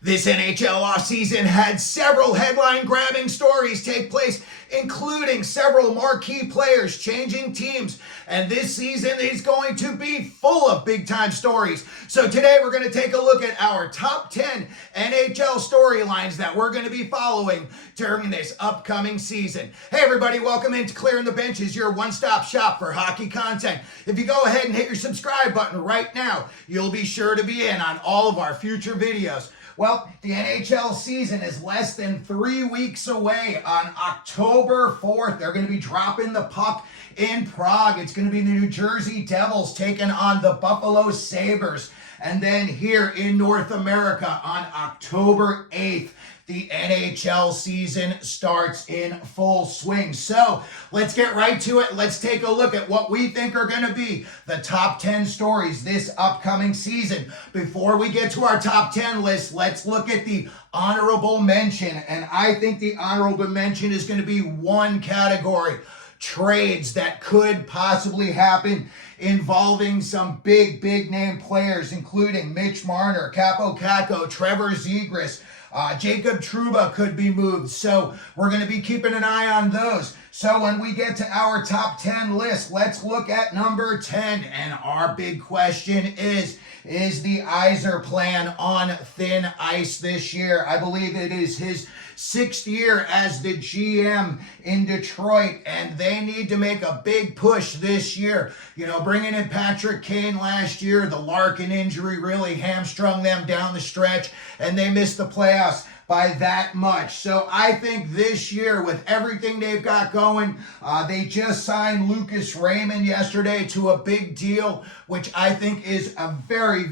This NHL offseason had several headline-grabbing stories take place, including several marquee players changing teams, and this season is going to be full of big-time stories. So today we're going to take a look at our top 10 NHL storylines that we're going to be following during this upcoming season. Hey everybody, welcome into Clearing the Benches, your one-stop shop for hockey content. If you go ahead and hit your subscribe button right now, you'll be sure to be in on all of our future videos. Well, the NHL season is less than 3 weeks away. On October 4th, they're going to be dropping the puck in Prague. It's going to be the New Jersey Devils taking on the Buffalo Sabres. And then here in North America on October 8th, the NHL season starts in full swing. So let's get right to it. Let's take a look at what we think are going to be the top 10 stories this upcoming season. Before we get to our top 10 list, let's look at the honorable mention. And I think the honorable mention is going to be one category: trades that could possibly happen involving some big name players, including Mitch Marner, Capo Caco, Trevor Zegras, Jacob Trouba could be moved. So we're going to be keeping an eye on those. So when we get to our top 10 list, let's look at number 10. And our big question is the Yzer plan on thin ice this year? I believe it is his 6th year as the GM in Detroit, and they need to make a big push this year. You know, bringing in Patrick Kane last year, the Larkin injury really hamstrung them down the stretch, and they missed the playoffs by that much. So I think this year, with everything they've got going, they just signed Lucas Raymond yesterday to a big deal, which I think is a very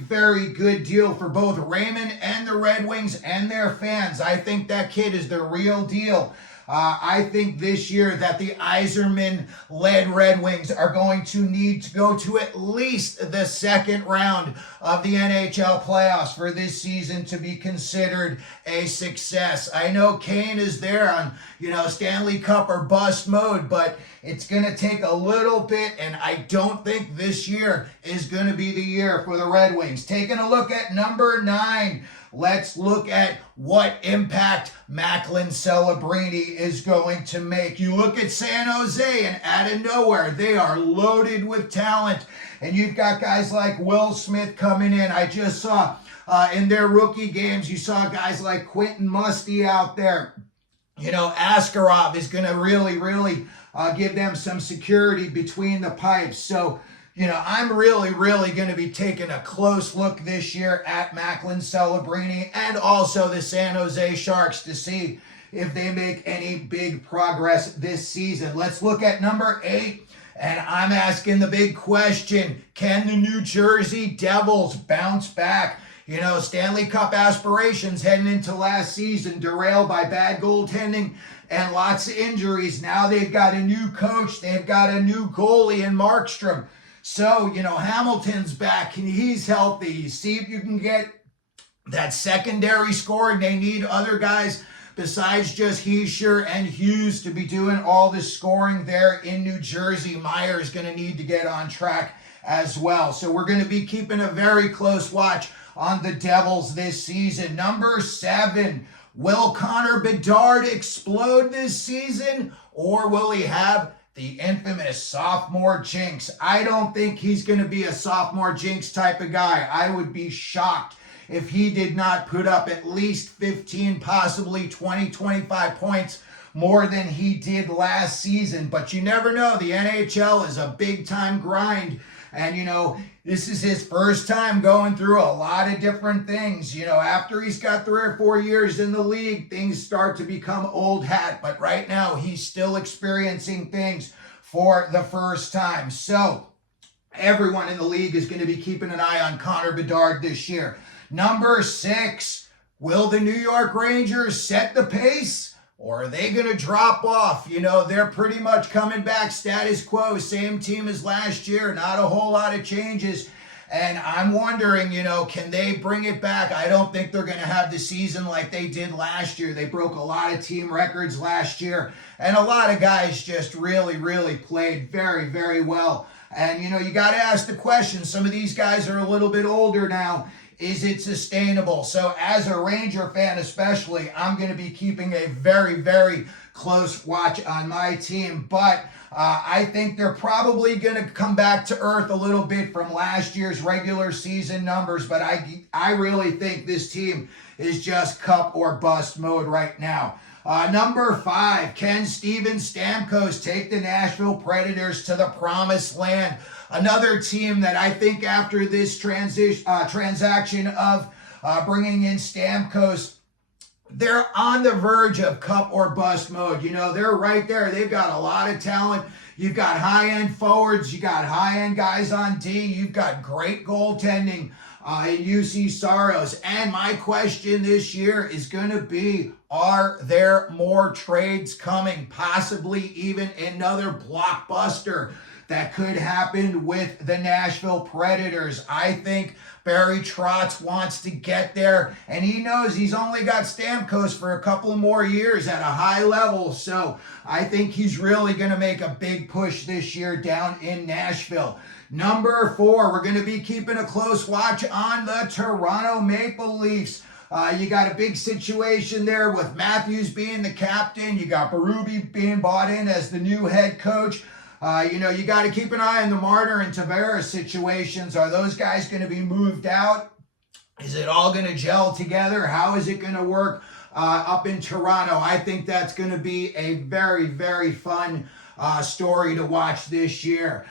good deal for both Raymond and the Red Wings and their fans. I think that kid is the real deal. I think this year that the Yzerman-led Red Wings are going to need to go to at least the second round of the NHL playoffs for this season to be considered a success. I know Kane is there on, Stanley Cup or bust mode, but it's going to take a little bit, and I don't think this year is going to be the year for the Red Wings. Taking a look at number 9, let's look at what impact Macklin Celebrini is going to make. You look at San Jose, and out of nowhere, they are loaded with talent. And you've got guys like Will Smith coming in. I just saw in their rookie games, you saw guys like Quentin Musty out there. Askarov is going to really give them some security between the pipes. So, I'm really going to be taking a close look this year at Macklin Celebrini and also the San Jose Sharks to see if they make any big progress this season. Let's look at number 8, and I'm asking the big question: can the New Jersey Devils bounce back? Stanley Cup aspirations heading into last season derailed by bad goaltending and lots of injuries. Now they've got a new coach. They've got a new goalie in Markstrom. So, Hamilton's back and he's healthy. You see if you can get that secondary scoring. They need other guys besides just Heischer and Hughes to be doing all the scoring there in New Jersey. Meyer's going to need to get on track as well. So we're going to be keeping a very close watch on the Devils this season. Number 7, will Connor Bedard explode this season, or will he have the infamous sophomore jinx? I don't think he's going to be a sophomore jinx type of guy. I would be shocked if he did not put up at least 15, possibly 20, 25 points more than he did last season. But you never know. The NHL is a big-time grind. And, this is his first time going through a lot of different things. After he's got 3 or 4 years in the league, things start to become old hat. But right now, he's still experiencing things for the first time. So everyone in the league is going to be keeping an eye on Connor Bedard this year. Number 6, will the New York Rangers set the pace? Or are they going to drop off? They're pretty much coming back status quo, same team as last year, not a whole lot of changes. And I'm wondering, can they bring it back? I don't think they're going to have the season like they did last year. They broke a lot of team records last year, and a lot of guys just really played very well. And, you got to ask the question, some of these guys are a little bit older now. Is it sustainable? So as a Ranger fan especially, I'm going to be keeping a very, very close watch on my team. But I think they're probably going to come back to earth a little bit from last year's regular season numbers. But I really think this team is just cup or bust mode right now. Number 5, can Steven Stamkos take the Nashville Predators to the promised land? Another team that I think after this transaction of bringing in Stamkos, they're on the verge of cup or bust mode. You know, they're right there. They've got a lot of talent. You've got high-end forwards. You got high-end guys on D. You've got great goaltending in UC Saros. And my question this year is going to be, are there more trades coming? Possibly even another blockbuster that could happen with the Nashville Predators. I think Barry Trotz wants to get there, and he knows he's only got Stamkos for a couple more years at a high level, so I think he's really going to make a big push this year down in Nashville. Number 4, we're going to be keeping a close watch on the Toronto Maple Leafs. You got a big situation there with Matthews being the captain. You got Berube being bought in as the new head coach. You know, you got to keep an eye on the Marner and Tavares situations. Are those guys going to be moved out? Is it all going to gel together? How is it going to work up in Toronto? I think that's going to be a very, very fun story to watch this year.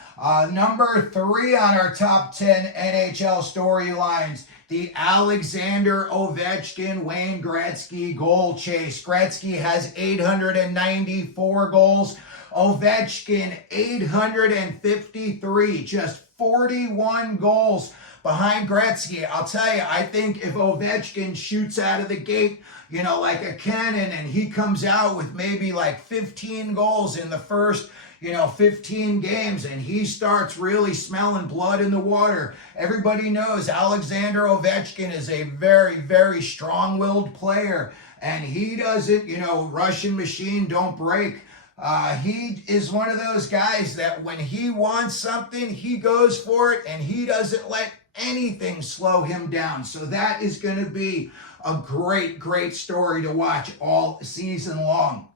Number 3 on our top 10 NHL storylines, the Alexander Ovechkin, Wayne Gretzky goal chase. Gretzky has 894 goals. Ovechkin, 853, just 41 goals behind Gretzky. I'll tell you, I think if Ovechkin shoots out of the gate, you know, like a cannon, and he comes out with maybe like 15 goals in the first, 15 games, and he starts really smelling blood in the water. Everybody knows Alexander Ovechkin is a very, very strong-willed player, and he doesn't, Russian machine don't break. He is one of those guys that when he wants something, he goes for it, and he doesn't let anything slow him down. So that is going to be a great, great story to watch all season long.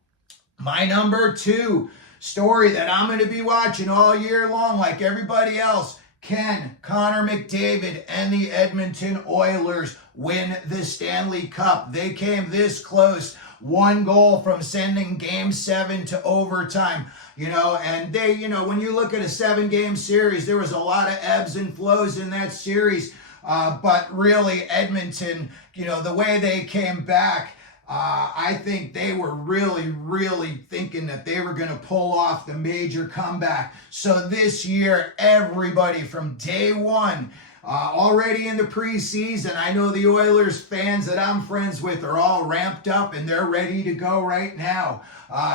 My number 2 story that I'm going to be watching all year long, like everybody else, can Connor McDavid and the Edmonton Oilers win the Stanley Cup? They came this close. 1 goal from sending Game 7 to overtime, and they, when you look at a 7-game series, there was a lot of ebbs and flows in that series, but really Edmonton, the way they came back, I think they were really, really thinking that they were going to pull off the major comeback. So this year, everybody from day one, already in the preseason, I know the Oilers fans that I'm friends with are all ramped up and they're ready to go right now.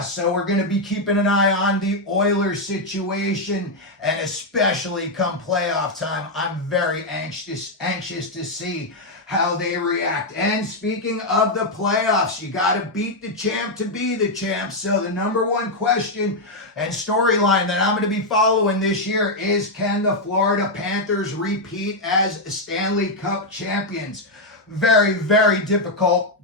So we're going to be keeping an eye on the Oilers situation, and especially come playoff time, I'm very anxious to see how they react. And speaking of the playoffs, you got to beat the champ to be the champ. So the number 1 question and storyline that I'm going to be following this year is, can the Florida Panthers repeat as Stanley Cup champions? Very, very difficult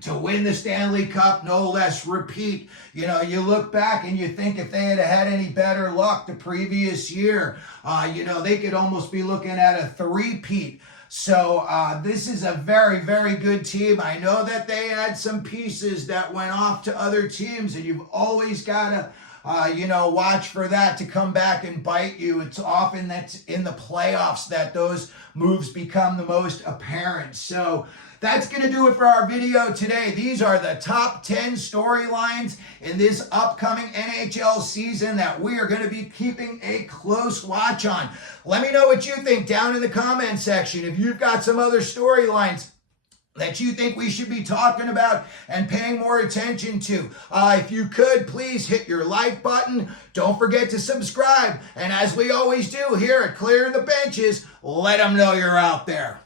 to win the Stanley Cup, no less repeat. You look back and you think if they had had any better luck the previous year, they could almost be looking at a three-peat. So this is a very, very good team. I know that they had some pieces that went off to other teams, and you've always got to, watch for that to come back and bite you. It's often that's in the playoffs that those moves become the most apparent. So that's going to do it for our video today. These are the top 10 storylines in this upcoming NHL season that we are going to be keeping a close watch on. Let me know what you think down in the comment section. If you've got some other storylines that you think we should be talking about and paying more attention to, if you could, please hit your like button. Don't forget to subscribe. And as we always do here at Clear the Benches, let them know you're out there.